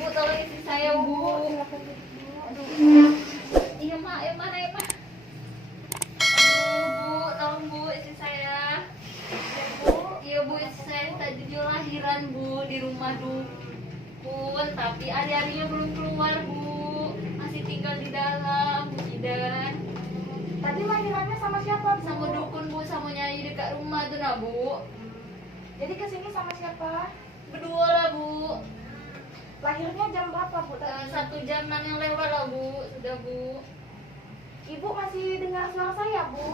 Bu, tolong istri saya, Bu. Aduh. Iya, Mak. Ya mana ya, Mak? Aduh, Bu, tolong Bu, istri saya. Ya, Bu. Iya, Bu, istri saya tadi dia lahiran, Bu, di rumah dukun, tapi hari-harinya belum keluar, Bu. Masih tinggal di dalam, Bu Jidan. Tadi lahirannya sama siapa, Bu? Sama dukun, Bu, sama nyanyi dekat rumah tuh, nah, Bu. Jadi kesini sama siapa? Berdua lah, Bu. Lahirnya jam berapa, Bu? Tadi? 1 jaman yang lewat lah, Bu. Sudah, Bu. Ibu masih dengar suara saya, Bu?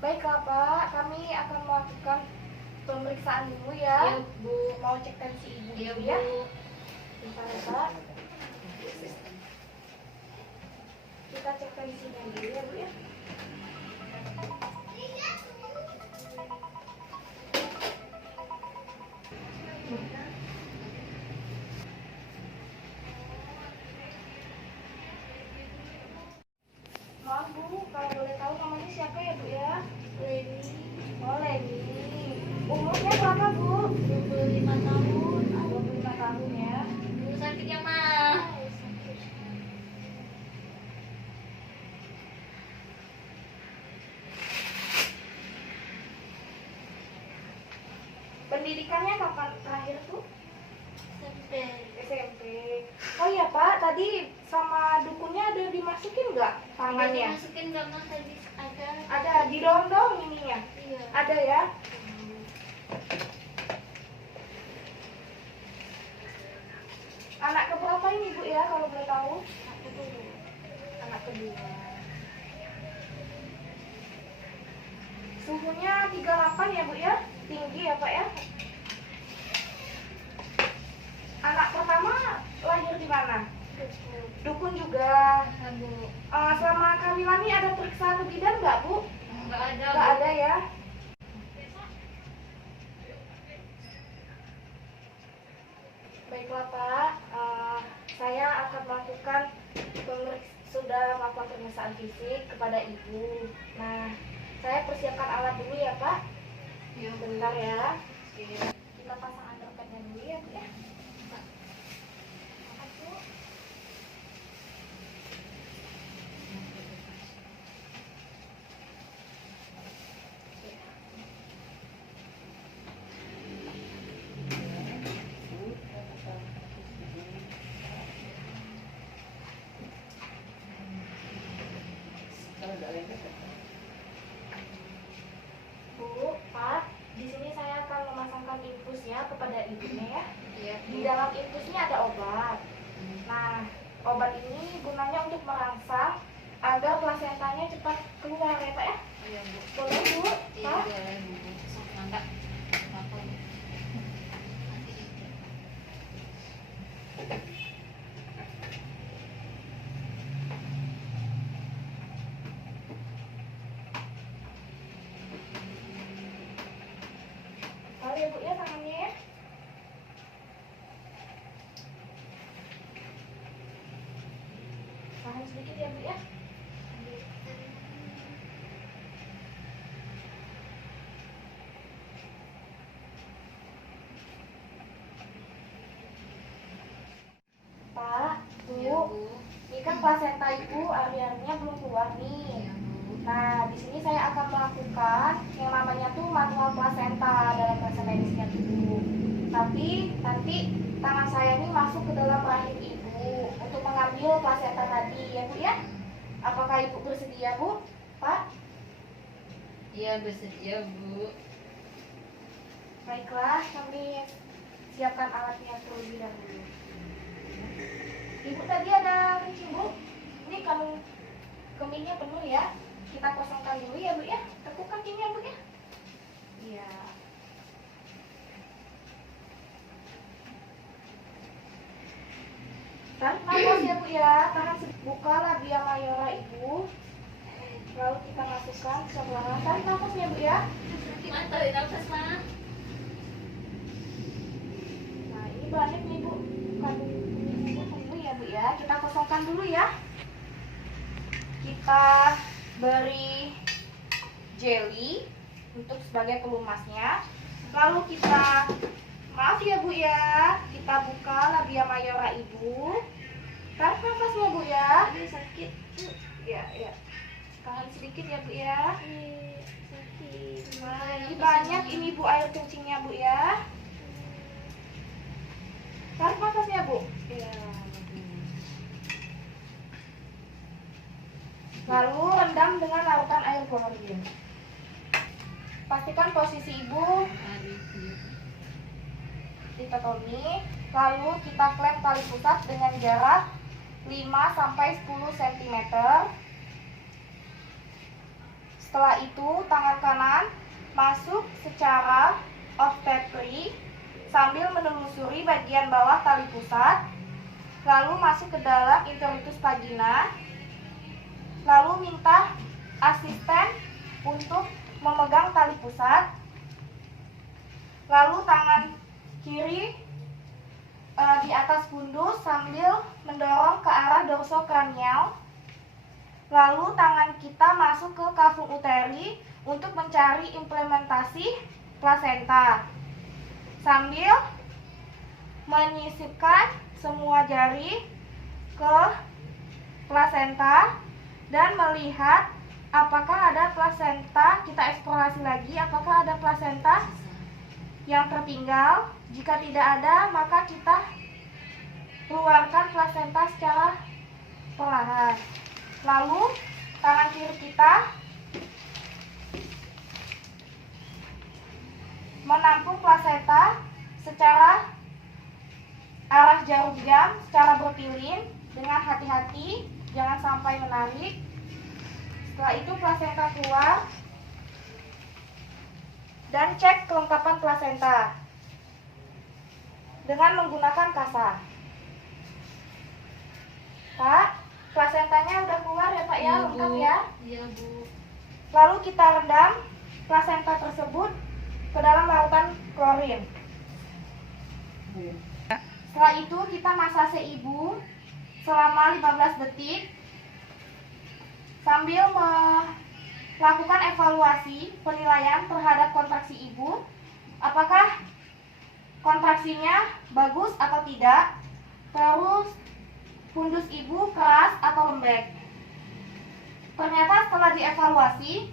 Baiklah, Pak. Kami akan melakukan pemeriksaan dulu ya. Iya, Bu. Mau cek tensi ibu Iya, dulu Bu. ya. Bentar ya, Pak. Kita cek tensinya dulu ya, Bu ya. Maaf, Bu, kalau boleh tahu namanya siapa ya, Bu ya? Leni, Oh, Leni. Umurnya berapa, Bu? 25 tahun. 25 tahun ya. Bu, sakitnya, mah. Pendidikannya kapan terakhir, Bu? Sampai. SMP. Oh iya, Pak, tadi sama dukunnya ada dimasukin nggak tangannya? Masukin nggak, Mas? Tadi ada. Ada, didorong ininya. Iya. Ada ya. Anak keberapa ini, Bu ya, kalau boleh tahu? Aku dulu. Anak kedua. Suhunya 38 ya, Bu ya? Tinggi ya, Pak ya? Anak pertama lahir di mana? Dukun juga. Bu. Selama kehamilan ini ada periksa ke bidan nggak, Bu? Nggak ada, Nggak Bu. ada ya. Baiklah, Pak. Saya akan melakukan sudah melakukan pemeriksaan fisik kepada Ibu. Nah, saya persiapkan alat dulu ya, Pak. Iya, Bu. Bentar ya. Iya. Kita pasang underpadnya dulu ya, Bu ya. Maaf, Bu. Bu, Pak, di sini saya akan memasangkan infusnya kepada ibunya ya. Iya, Bu. Di dalam infusnya ada obat. Nah, obat ini gunanya untuk merangsang agar plasentanya cepat keluar ya, Pak ya. Iya, Bu. Boleh, Bu, Iya, Pak? boleh, Bu. Sok, mangga. Apa, Bu? Taruh ya, Bu ya, tangannya ya. Tahan sedikit ya, Bu ya. Pak, Iya, Bu, Bu. ini kan plasenta Ibu area-nya belum keluar nih. Iya, Bu. Nah, di sini saya akan melakukan yang namanya tuh manual plasenta dalam bahasa medisnya Ibu. Tapi nanti tangan saya ini masuk ke dalam rahim Ibu untuk mengambil plasenta tadi ya, Bu ya. Apakah Ibu bersedia, Bu? Pak? Iya, bersedia, Bu. Baiklah, kami siapkan alatnya terlebih dahulu. Ibu tadi ada kencing, Bu. Ini kalau kemihnya penuh ya. Kita kosongkan dulu ya, Bu ya. Tekuk kakinya, Bu ya. Iya. Tarik nafas ya, Bu ya. Tahan buka labia mayora Ibu. Lalu kita masukkan sebelah. Tarik nafasnya, Bu ya. Gimana tarik nafas, Ma? Nah, ini banyak nih, Bu. Kandung dulu ya, Bu ya. Kita kosongkan dulu ya. Kita beri jelly untuk sebagai pelumasnya. Lalu kita, maaf ya Bu ya. Kita buka labia mayora Ibu. Tarik nafasnya Bu ya. Aduh, sakit. Ya. Tahan sedikit ya Bu ya. Sakit. Ini banyak ini Bu air kencingnya Bu ya. Tarik nafasnya Bu. Ya. Lalu rendam dengan larutan air klorin. Pastikan posisi Ibu ditetomi. Lalu kita klem tali pusat dengan jarak 5-10 cm. Setelah itu tangan kanan masuk secara off-tapering sambil menelusuri bagian bawah tali pusat, lalu masuk ke dalam introitus vagina, lalu minta asisten untuk memegang tali pusat, lalu tangan kiri di atas fundus sambil mendorong ke arah dorsokranial, lalu tangan kita masuk ke kavum uteri untuk mencari implementasi plasenta sambil menyisipkan semua jari ke plasenta dan melihat apakah ada plasenta. Kita eksplorasi lagi apakah ada plasenta yang tertinggal. Jika tidak ada, maka kita keluarkan plasenta secara perlahan. Lalu tangan kiri kita menampung plasenta secara arah jarum jam secara berpilin dengan hati-hati, jangan sampai menarik. Setelah itu plasenta keluar dan cek kelengkapan plasenta dengan menggunakan kasa. Pak, plasentanya udah keluar ya Pak ya, lengkap ya? Iya Bu. Lalu kita rendam plasenta tersebut ke dalam larutan klorin. Setelah itu kita masase ibu selama 15 detik sambil melakukan evaluasi penilaian terhadap kontraksi ibu, apakah kontraksinya bagus atau tidak, terus fundus ibu keras atau lembek. Ternyata setelah dievaluasi,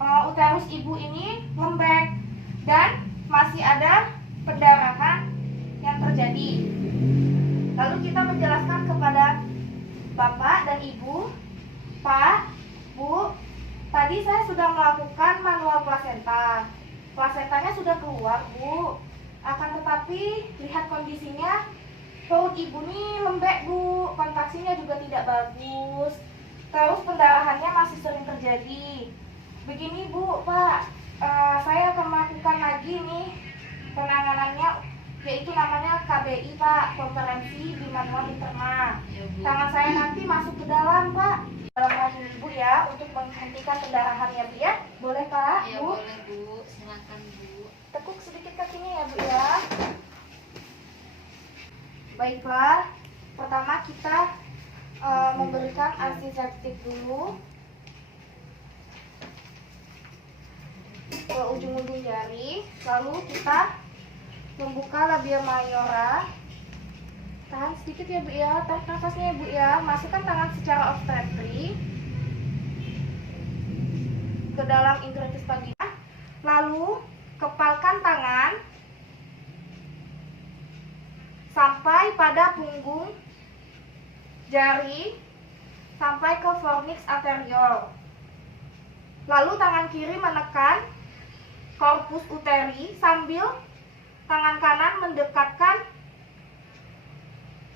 uterus ibu ini lembek dan masih ada pendarahan yang terjadi. Lalu kita menjelaskan kepada Bapak dan Ibu, Pak, Bu, tadi saya sudah melakukan manual plasenta. Plasentanya sudah keluar, Bu. Akan tetapi lihat kondisinya, perut ibu ini lembek, Bu. Kontraksinya juga tidak bagus. Terus pendarahannya masih sering terjadi. Begini, Bu, Pak, saya akan melakukan lagi nih penanganannya, yaitu namanya KBI, Pak, konferensi bimanual interna. Ya, Bu. Tangan saya nanti masuk ke dalam, Pak, dalam rahim ibu ya, untuk menghentikan pendarahannya, Bu ya. Boleh, Pak, Ya Bu? boleh Bu, silakan Bu. Tekuk sedikit kakinya ya, Bu ya. Baiklah, pertama kita memberikan antiseptik dulu ke ujung-ujung jari, lalu kita membuka labia mayora. Tahan sedikit ya Bu ya, tarik nafasnya ya Bu ya. Masukkan tangan secara obstetri ke dalam introitus vagina, lalu kepalkan tangan sampai pada punggung jari sampai ke fornix anterior. Lalu tangan kiri menekan korpus uteri sambil tangan kanan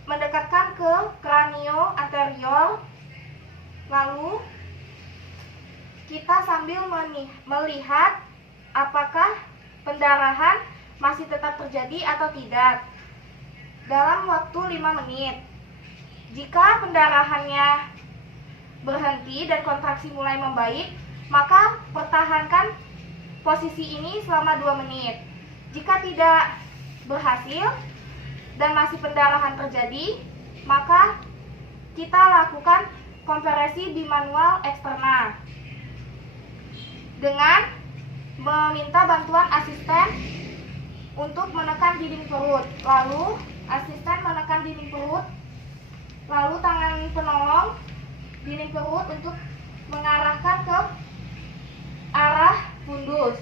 mendekatkan ke kranio anterior. Lalu kita sambil melihat apakah pendarahan masih tetap terjadi atau tidak dalam waktu 5 menit. Jika pendarahannya berhenti dan kontraksi mulai membaik, maka pertahankan posisi ini selama 2 menit. Jika tidak berhasil dan masih pendarahan terjadi, maka kita lakukan kompresi bimanual eksternal dengan meminta bantuan asisten untuk menekan dinding perut. Lalu asisten menekan dinding perut. Lalu tangan penolong dinding perut untuk mengarahkan ke arah fundus.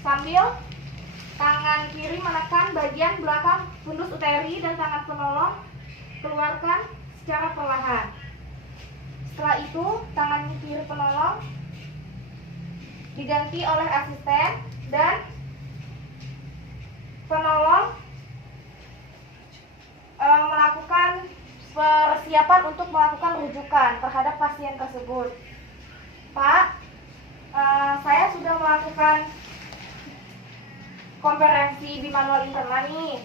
Sambil tangan kiri menekan bagian belakang fundus uteri dan tangan penolong keluarkan secara perlahan. Setelah itu, tangan kiri penolong diganti oleh asisten dan penolong melakukan persiapan untuk melakukan rujukan terhadap pasien tersebut. Pak, saya sudah melakukan konferensi di manual interna nih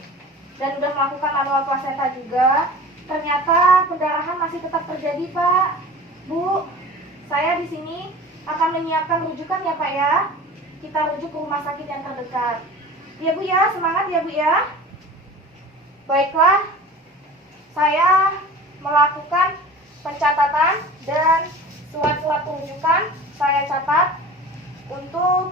dan sudah melakukan manual plasenta juga. Ternyata pendarahan masih tetap terjadi, Pak. Bu, saya di sini akan menyiapkan rujukan ya, Pak ya. Kita rujuk ke rumah sakit yang terdekat. Ya Bu ya, semangat ya Bu ya. Baiklah, saya melakukan pencatatan dan surat-surat rujukan saya catat untuk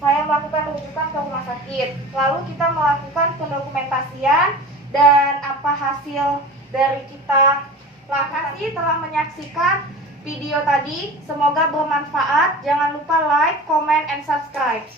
saya melakukan rujukan ke rumah sakit. Lalu kita melakukan pendokumentasian dan apa hasil dari kita. Terima kasih telah menyaksikan video tadi. Semoga bermanfaat. Jangan lupa like, comment, and subscribe.